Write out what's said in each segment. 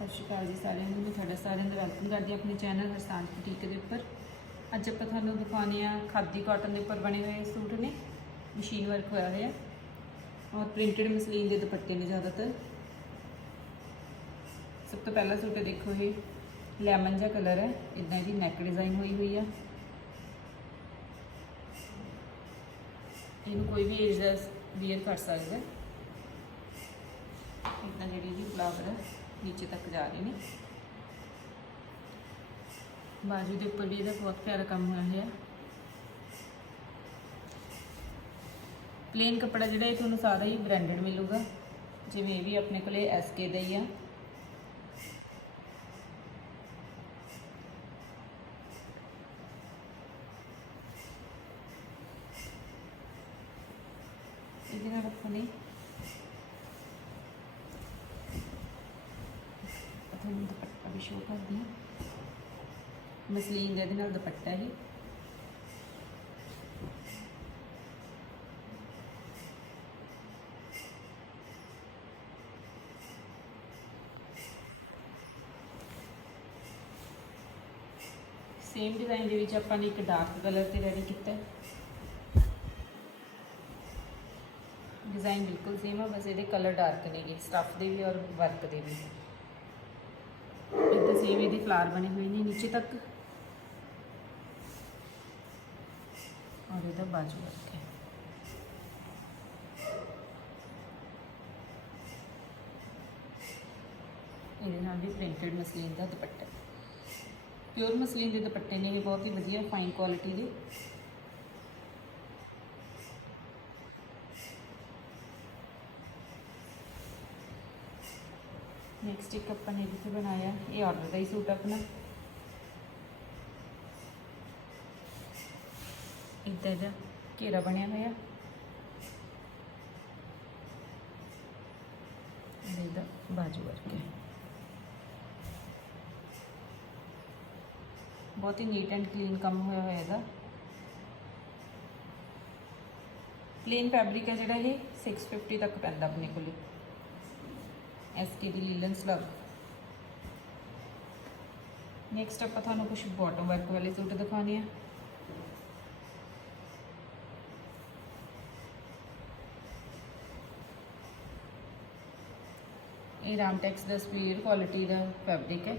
ਸਤਿ ਸ਼੍ਰੀ ਅਕਾਲ ਜੀ ਸਾਰਿਆਂ ਨੂੰ। ਮੈਂ ਤੁਹਾਡਾ ਸਾਰਿਆਂ ਦਾ ਵੈਲਕਮ ਕਰਦੀ ਹਾਂ ਆਪਣੇ ਚੈਨਲ ਹਰਸਾਨ ਬੁਟੀਕ ਦੇ ਉੱਪਰ। ਅੱਜ ਆਪਾਂ ਤੁਹਾਨੂੰ ਦਿਖਾਉਂਦੇ ਆ ਖਾਦੀ ਕਾਟਨ ਦੇ ਉੱਪਰ ਬਣੇ ਹੋਏ ਸੂਟ ਨੇ। ਮਸ਼ੀਨ ਵਰਕ ਹੋਇਆ ਹੋਇਆ। ਔਰ ਪ੍ਰਿੰਟਡ ਮਸਲੀਨ ਦੇ ਦੁਪੱਟੇ ਨੇ ਜ਼ਿਆਦਾਤਰ। ਸਭ ਤੋਂ ਪਹਿਲਾ ਸੂਟ ਦੇਖੋ ਇਹ ਲੈਮਨ ਜਿਹਾ ਕਲਰ ਹੈ। ਇਦਾਂ ਦੀ ਨੈਕ ਡਿਜ਼ਾਈਨ ਹੋਈ ਹੋਈ ਆ। ਇਹਨੂੰ ਕੋਈ ਵੀ ਏਜ ਦਾ ਵੀਅਰ ਕਰ ਸਕਦਾ। ਹੈ ਇਦਾਂ ਜਿਹੜੀ ਜੀ ਬਲਾਵਰ ਹੈ। ਨੀਚੇ ਤੱਕ ਜਾ ਰਹੇ ਨੇ। ਬਾਜੂ ਦੇ ਉੱਪਰ ਵੀ ਇਹਦਾ ਬਹੁਤ ਪਿਆਰਾ ਕੰਮ ਹੋਇਆ ਹੈ ਪਲੇਨ ਕੱਪੜਾ ਜਿਹੜਾ ਇਹ ਤੁਹਾਨੂੰ ਸਾਰਾ ਹੀ ਬ੍ਰਾਂਡਡ ਮਿਲੂਗਾ। ਜਿਵੇਂ ਇਹ ਵੀ ਆਪਣੇ ਕੋਲੇ ਐਸਕੇ ਦਾ ਹੀ ਆ। ਇਹਦੇ ਨਾਲ ਆਪਾਂ ਨੇ ਤੁਹਾਨੂੰ ਦੁਪੱਟਾ ਵੀ ਸ਼ੋਅ ਕਰਦੀ ਹਾਂ। ਮਸਲੀਨ ਦਾ ਇਹਦੇ ਨਾਲ ਦੁਪੱਟਾ ਹੀ। ਸੇਮ ਡਿਜ਼ਾਈਨ ਦੇ ਵਿੱਚ ਆਪਾਂ ਨੇ ਇੱਕ ਡਾਰਕ ਕਲਰ ਤੇ ਰੈਡੀ ਕੀਤਾ ਹੈ। ਡਿਜ਼ਾਈਨ ਬਿਲਕੁਲ ਸੇਮ ਆ, ਬਸ ਇਹਦੇ ਕਲਰ ਡਾਰਕ ਨੇਗੇ ਸਟਫ ਦੇ ਵੀ ਔਰ ਵਰਕ ਦੇ ਵੀ। ਇੱਦਾਂ ਸੇਮ ਫਲਾਰ ਬਣੇ ਹੋਏ ਨੇ ਨੀਚੇ ਤੱਕ। ਔਰ ਇਹਦਾ ਬਾਜੂ ਵਰਕ ਇਹਦੇ ਨਾਲ ਵੀ ਪ੍ਰਿੰਟਡ ਮਸਲੀਨ ਦਾ ਦੁਪੱਟਾ। ਪਿਓਰ ਮਸਲੀਨ ਦੇ ਦੁਪੱਟੇ ਨੇ, ਇਹ ਬਹੁਤ ਹੀ ਵਧੀਆ ਫਾਈਨ ਕੁਆਲਿਟੀ ਦੇ। ਨੈਕਸਟ ਇੱਕ ਆਪਾਂ ਨੇ ਜਿੱਥੇ ਬਣਾਇਆ, ਇਹ ਆਰਡਰ ਦਾ ਹੀ ਸੂਟ ਆਪਣਾ। ਇੱਦਾਂ ਦਾ ਘੇਰਾ ਬਣਿਆ ਹੋਇਆ। ਇਹਦਾ ਬਾਜੂ ਵਰਕ ਹੈ। ਬਹੁਤ ਹੀ ਨੀਟ ਐਂਡ ਕਲੀਨ ਕੰਮ ਹੋਇਆ ਹੋਇਆ ਇਹਦਾ। ਪਲੇਨ ਫੈਬਰਿਕ ਹੈ ਜਿਹੜਾ ਇਹ 650 ਤੱਕ ਪੈਂਦਾ ਆਪਣੇ ਕੋਲੇ। ਐਸਕੇ ਦੀ ਲੀਲਨ ਸਲੱਗ ਨੈਕਸਟ ਆਪਾਂ ਤੁਹਾਨੂੰ ਕੁਝ ਬਾਟਮ ਵਰਕ ਵਾਲੇ ਸੂਟ ਦਿਖਾਉਣੇ ਆ। ਇਹ ਰਾਮਟੈਕਸ ਦਾ ਸਪੀਡ ਕੁਆਲਿਟੀ ਦਾ ਫੈਬਰਿਕ ਹੈ।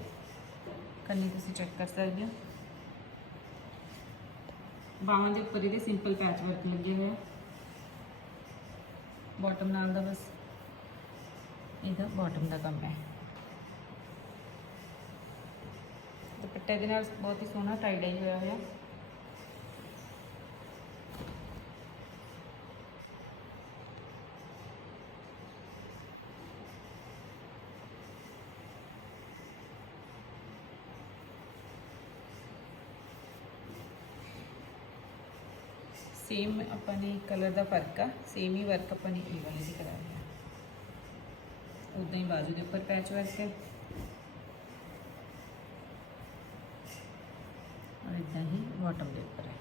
ਕੰਨੀ ਤੁਸੀਂ ਚੈੱਕ ਕਰ ਸਕਦੇ ਹੋ। ਬਾਹਾਂ ਦੇ ਉੱਪਰ ਇਹਦੇ ਸਿੰਪਲ ਪੈਚ ਵਰਕ ਲੱਗੇ ਹੋਏ ਆ। ਬਾਟਮ ਨਾਲ ਦਾ ਬਸ। ਇਹਦਾ ਬਾਟਮ ਦਾ ਕੰਮ ਹੈ। ਦੁਪੱਟੇ ਦੇ ਨਾਲ ਬਹੁਤ ਹੀ ਸੋਹਣਾ ਟਾਈ ਡਾਈ ਹੋਇਆ ਹੋਇਆ। ਸੇਮ ਆਪਾਂ ਨੇ ਕਲਰ ਦਾ ਫ਼ਰਕ ਆ ਸੇਮ ਹੀ ਵਰਕ ਆਪਾਂ ਨੇ ਇਹ ਵਾਲੇ ਦੀ ਕਰਾਇਆ ਹੈ ਉਦਾਂ ਹੀ ਬਾਜੂ ਦੇ ਉੱਪਰ ਪੈਚ ਵਰਕ ਹੈ ਔਰ ਇਦਾਂ ਹੀ ਬਾਟਮ ਦੇ ਉੱਪਰ ਹੈ।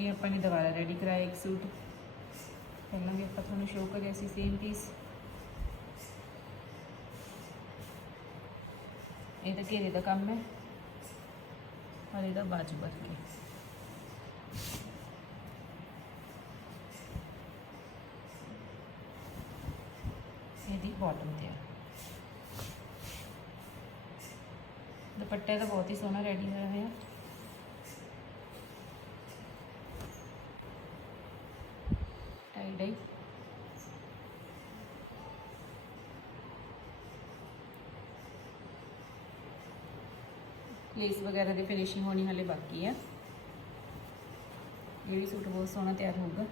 ਇਹ ਆਪਾਂ ਨੇ ਦੁਬਾਰਾ ਰੈਡੀ ਕਰਾਇਆ ਇੱਕ ਸੂਟ ਪਹਿਲਾਂ ਵੀ ਆਪਾਂ ਤੁਹਾਨੂੰ ਸ਼ੋਅ ਕਰਿਆ ਸੀ ਸੇਮ ਪੀਸ ਇਹ ਤਾਂ ਘੇਰੇ ਦਾ ਕੰਮ ਹੈ। ਔਰ ਇਹਦਾ ਬਾਜੂ ਵਰਕ ਹੈ ਇਹਦੀ ਬਾਟਮ ਤੇ ਆ। ਦੁਪੱਟੇ ਦਾ ਬਹੁਤ ਹੀ ਸੋਹਣਾ ਰੈਡੀ ਹੋਇਆ ਹੋਇਆ। ਟਾਈ ਡਾਈ ਲੇਸ ਵਗੈਰਾ ਦੀ ਫਿਨਿਸ਼ਿੰਗ ਹੋਣੀ ਹਲੇ ਬਾਕੀ ਆ। ਇਹ ਵੀ ਸੂਟ ਬਹੁਤ ਸੋਹਣਾ ਤਿਆਰ ਹੋਊਗਾ।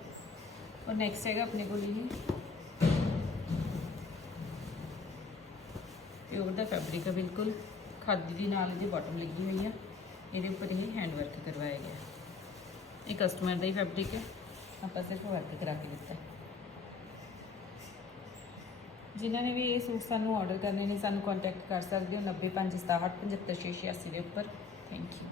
ਔਰ ਨੈਕਸਟ ਹੈਗਾ ਆਪਣੇ ਕੋਲ ਇਹ। ਪਿਓਰ ਦਾ ਫੈਬਰਿਕ ਆ ਬਿਲਕੁਲ। ਖਾਦੀ ਦੀ ਨਾਲ ਇਹਦੀ ਬਾਟਮ ਲੱਗੀ ਹੋਈ ਆ। ਇਹਦੇ ਉੱਪਰ ਇਹ ਹੈਂਡ ਵਰਕ ਕਰਵਾਇਆ ਗਿਆ। ਇਹ ਕਸਟਮਰ ਦਾ ਹੀ ਫੈਬਰਿਕ ਹੈ ਆਪਾਂ ਸਿਰਫ ਵਰਕ ਕਰਾ ਕੇ ਦਿੱਤਾ। ਜਿਨ੍ਹਾਂ ਨੇ ਵੀ ਇਹ ਸੂਟ ਸਾਨੂੰ ਆਰਡਰ ਕਰਨੇ ਨੇ, ਸਾਨੂੰ ਕੰਟੈਕਟ ਕਰ ਸਕਦੇ ਹੋ 90567 75686 ਦੇ ਉੱਪਰ। Thank you